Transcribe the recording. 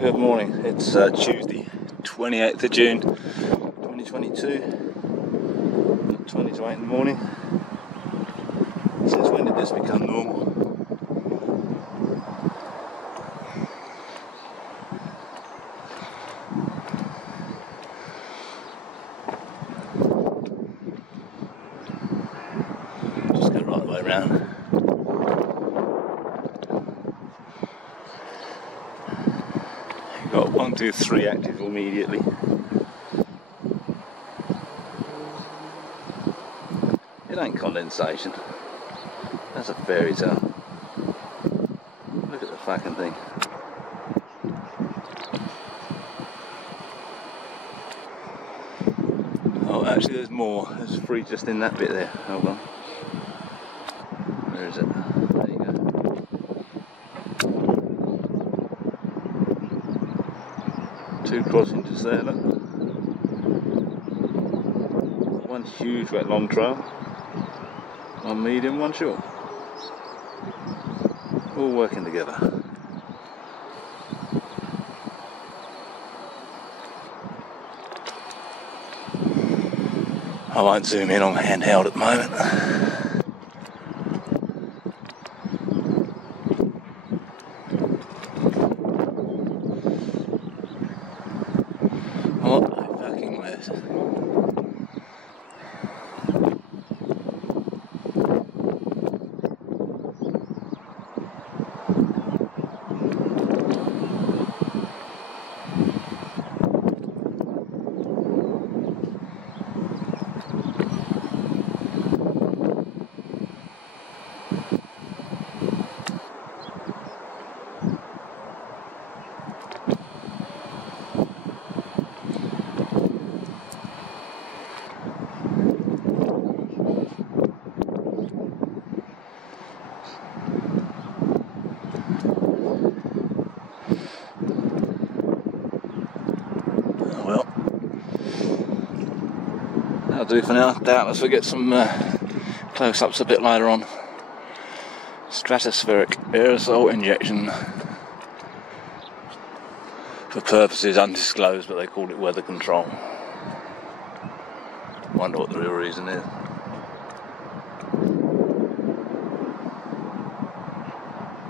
Good morning, it's Tuesday 28th of June 2022, 20 to 8 in the morning. Since when did this become normal? Just go right the way around. Got 1, 2, 3 active immediately. It ain't condensation. That's a fairy tale. Look at the fucking thing. Oh, actually there's more. There's 3 just in that bit there. Hold on. Where is it? There you go. Two crossings there, look. One huge wet long trail, one medium, one short. All working together. I won't zoom in on handheld at the moment. What a fucking mess. Well, that'll do for now. Doubtless we'll get some close-ups a bit later on. Stratospheric Aerosol Injection. For purposes undisclosed, but they called it weather control. Wonder what the real reason is.